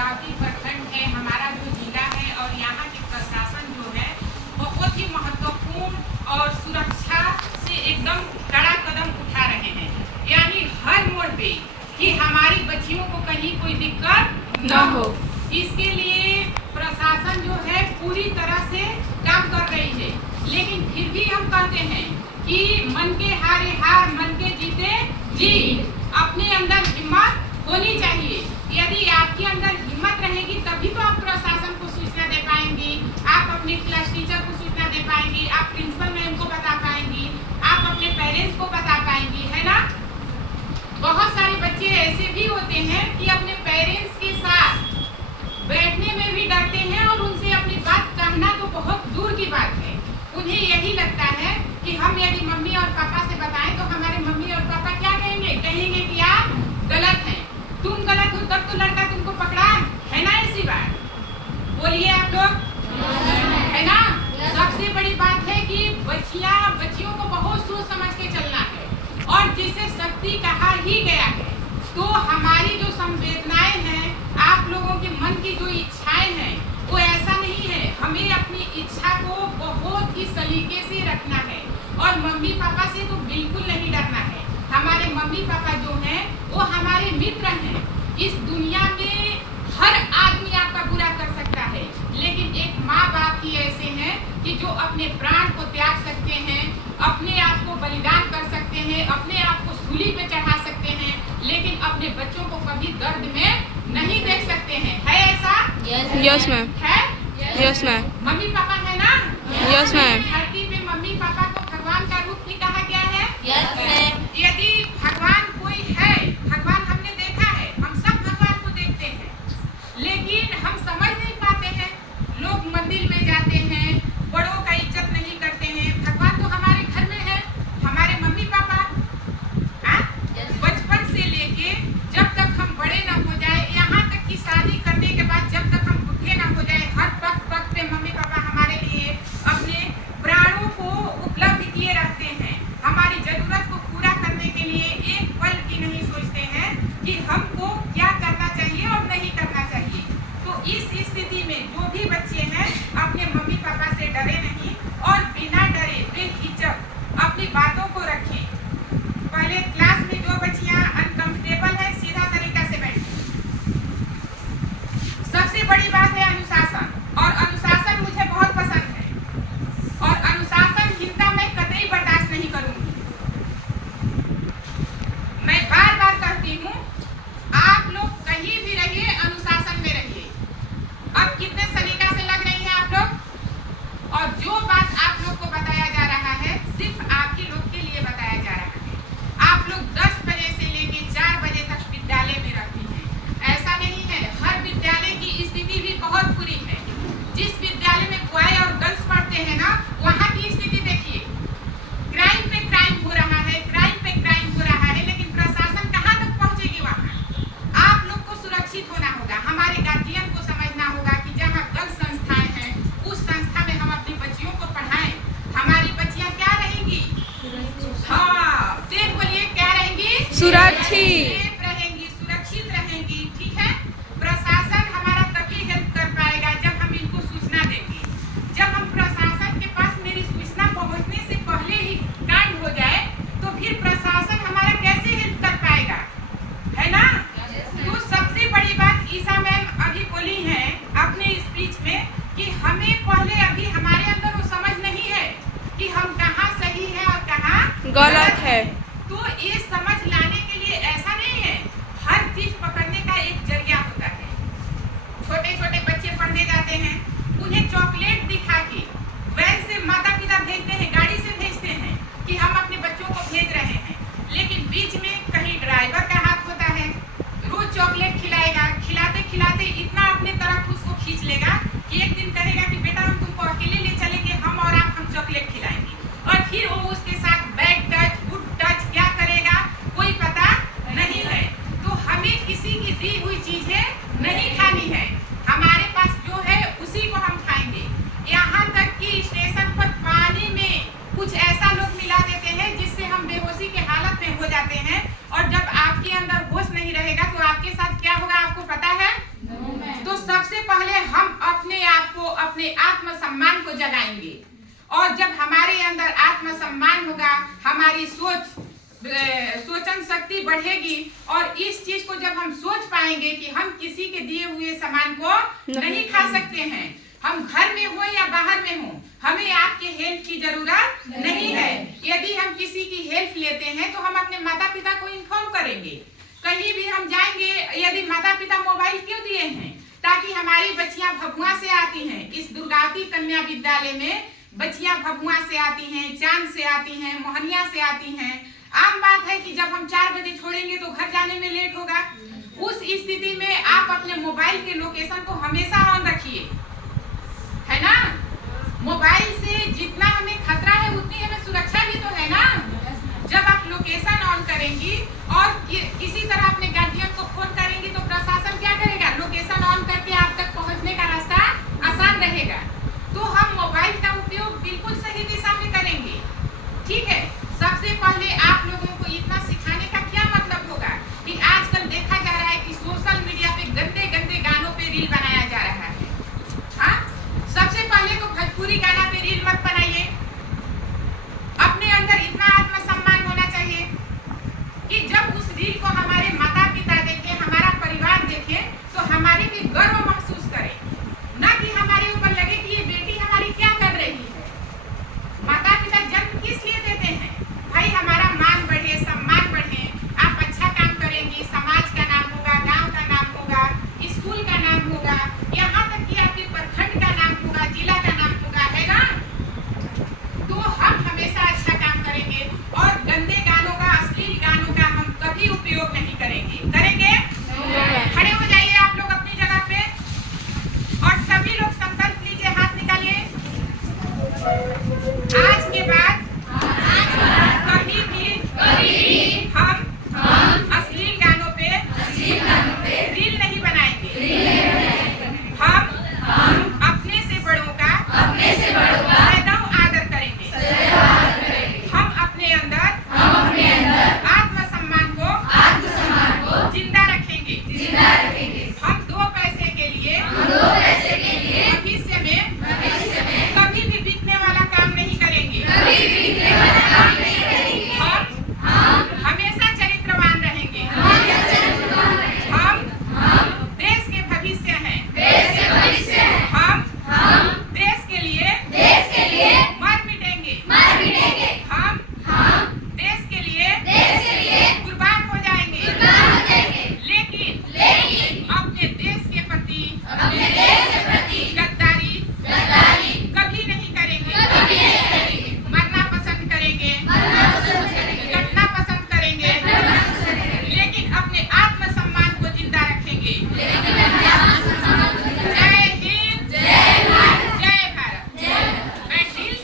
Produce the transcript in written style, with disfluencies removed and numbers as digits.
गांधी प्रखंड है, हमारा जो जिला है और यहाँ के प्रशासन जो है बहुत ही महत्वपूर्ण और सुरक्षा से एकदम कड़ा कदम उठा रहे हैं। यानी हर मोड़ पे कि हमारी बच्चियों को कहीं कोई दिक्कत न हो, इसके लिए प्रशासन जो है पूरी तरह से काम कर रही है। लेकिन फिर भी हम कहते हैं कि मन के हारे हार, मन के जीते जीत। अपने अंदर हिम्मत होनी चाहिए। यदि आपके अंदर हिम्मत रहेगी तभी तो आप प्रशासन को सूचना दे पाएंगी, आप अपने क्लास टीचर को सूचना दे पाएंगी, आप प्रिंसिपल मैम को बता पाएंगी, आप अपने पेरेंट्स को बता पाएंगी, है ना। बहुत सारे बच्चे ऐसे भी होते हैं कि अपने पेरेंट्स के साथ बैठने में भी डरते हैं और उनसे अपनी बात कहना तो बहुत दूर की बात है। उन्हें यही लगता है कि हम यदि मम्मी और पापा से बताएं तो हमारे मम्मी और पापा क्या कहेंगे, कहेंगे कि आप गलत हैं, तुम गलत हो तब तो लड़का तुमको पकड़ा, है ना। ऐसी बात बोलिए आप लोग, है ना। सबसे बड़ी बात है कि बच्चियों को बहुत सोच समझ के चलना है। और जिसे शक्ति कहा ही गया है, तो हमारी जो संवेदनाएं हैं, आप लोगों के मन की जो इच्छाएं हैं, वो ऐसा नहीं है। हमें अपनी इच्छा को बहुत ही सलीके से रखना है और मम्मी पापा से तो बिल्कुल नहीं डरना है। हमारे मम्मी पापा जो हैं वो हमारे मित्र हैं। इस दुनिया में हर आदमी आपका बुरा कर सकता है, लेकिन एक माँ बाप ही ऐसे हैं कि जो अपने प्राण को त्याग सकते हैं, अपने आप को बलिदान कर सकते हैं, अपने आप को सूली पे चढ़ा सकते हैं, लेकिन अपने बच्चों को कभी दर्द में नहीं देख सकते हैं। है ऐसा? Yes ma'am. है? Yes ma'am. मम्मी पापा है ना? Yes ma'am. धरती पे मम्मी पापा को भगवान का रूप भी कहा गया है। Yes ma'am. यदि भगवान कोई है, भगवान हमने देखा है, हम सब भगवान को देखते हैं, लेकिन हम समझ नहीं पाते हैं। लोग मंदिर में जाते हैं, बड़ों का इज्जत नहीं करते हैं। भगवान तो हमारे घर में है, हमारे मम्मी पापा। बचपन से लेके जब तक हम बड़े ना हो जाए, यहाँ तक कि शादी करने के बाद जब तक हम बुढ़े ना हो जाए, हर वक्त पे मम्मी पापा हमारे लिए अपने प्राणों को उपलब्ध किए रहते हैं। हमारी जरूरत को पूरा करने के लिए एक पल भी नहीं सोचते हैं कि हमको क्या करना चाहिए और नहीं करना चाहिए। तो इस स्थिति में जो भी बच्चे हैं, अपने मम्मी पापा से डरे नहीं और बिना डरे बेहिचक अपनी बातों को रखें। पहले क्लास में जो बच्चियां अनकंफर्टेबल है, सीधा तरीका से बैठें। सबसे बड़ी बात है अनुशासन, और अनुशासन मुझे बहुत पसंद है और अनुशासनहीनता मैं कतई बर्दाश्त नहीं करूंगी। मैं बार बार कहती हूँ, आप लोग कहीं भी रहिए, अनुशासन में रहिए। अब कितने सलीका से लग रही है आप लोग, और जो बात आप लोग को बताया जा रहा है सिर्फ आप ही लोग के लिए बताया जा रहा है। आप लोग 10 बजे से लेके 4 बजे तक विद्यालय में रहती हैं, ऐसा नहीं है। हर विद्यालय की स्थिति भी बहुत बुरी है। जिस विद्यालय में बॉय और गर्ल्स पढ़ते हैं ना, वहाँ की स्थिति देखिए, क्राइम पे क्राइम हो रहा है, क्राइम पे क्राइम हो रहा है, लेकिन प्रशासन कहाँ तक पहुँचेगी वहाँ। आप लोग को सुरक्षित होना होगा, हमारे गार्जियन को समझना होगा कि जहाँ गर्ल्स संस्थाएं हैं, उस संस्था में हम अपनी बच्चियों को पढ़ाएं। हमारी बच्चियाँ क्या रहेंगी? हाँ, देख बोलिए, क्या रहेंगी? सुरक्षित रहेंगी, सुरक्षित रहेंगी। ठीक है। प्रशासन हमारा तभी हेल्प कर पाएगा जब हम इनको सूचना देंगे। जब हम प्रशासन के पास मेरी सूचना पहुंचने से पहले ही कांड हो जाए, तो फिर प्रशासन हमारा कैसे हेल्प कर पाएगा, है ना। तो सबसे बड़ी बात ईसा मैम अभी बोली है अपने स्पीच में कि हमें पहले अभी हमारे अंदर वो समझ नहीं है कि हम कहाँ सही है और कहाँ गलत है। तो ये समझ लाने के लिए ऐसा नहीं है, हर चीज पकड़ने का एक जरिया होता है। छोटे छोटे बच्चे पढ़ने जाते हैं, उन्हें चॉकलेट दिखा के वैन से माता पिता भेजते हैं, गाड़ी से भेजते हैं कि हम अपने बच्चों को भेज रहे हैं, लेकिन बीच में कहीं ड्राइवर का हाथ होता है। रोज चॉकलेट खिलाएगा, खिलाते खिलाते इतना अपने तरफ उसको खींच लेगा कि एक दिन कहेगा कि बेटा हम तुमको अकेले ले चलेंगे, हम और आप हम चॉकलेट खिलाएंगे, और फिर वो उसके साथ बैड टच गुड टच क्या करेगा कोई पता नहीं है। तो हमें किसी की दी हुई चीजें नहीं खानी है, हमारे पास जो है उसी को हम खाएंगे। यहाँ तक कि स्टेशन पर पानी में कुछ ऐसा लोग मिला देते हैं जिससे हम बेहोशी के हालत में हो जाते हैं, और जब आपके अंदर होश नहीं रहेगा तो आपके साथ क्या होगा आपको पता है? और जब हमारे अंदर आत्मसम्मान होगा, हमारी सोचन शक्ति बढ़ेगी, और इस चीज को जब हम सोच पाएंगे कि हम किसी के दिए हुए सामान को नहीं खा सकते हैं, हम घर में हो या बाहर में हो, हमें आपके हेल्प की जरूरत नहीं है। यदि हम किसी की हेल्प लेते हैं तो हम अपने माता पिता को इन्फॉर्म करेंगे। कहीं भी हम जाएंगे, यदि माता पिता मोबाइल क्यों दिए हैं? ताकि हमारी बच्चियां भभुआ से आती हैं, इस दुर्गावती कन्या विद्यालय में बच्चियां भभुआ से आती हैं, चांद से आती हैं, मोहनिया से आती हैं। आम बात है कि जब हम 4 बजे छोड़ेंगे तो घर जाने में लेट होगा। उस स्थिति में आप अपने मोबाइल के लोकेशन को हमेशा ऑन रखिए, है ना। मोबाइल से जितना हमें खतरा है उतनी हमें सुरक्षा भी तो है ना। जब आप लोकेशन ऑन करेंगी और किसी तरह अपने गार्जियन को फोन करेंगी तो प्रशासन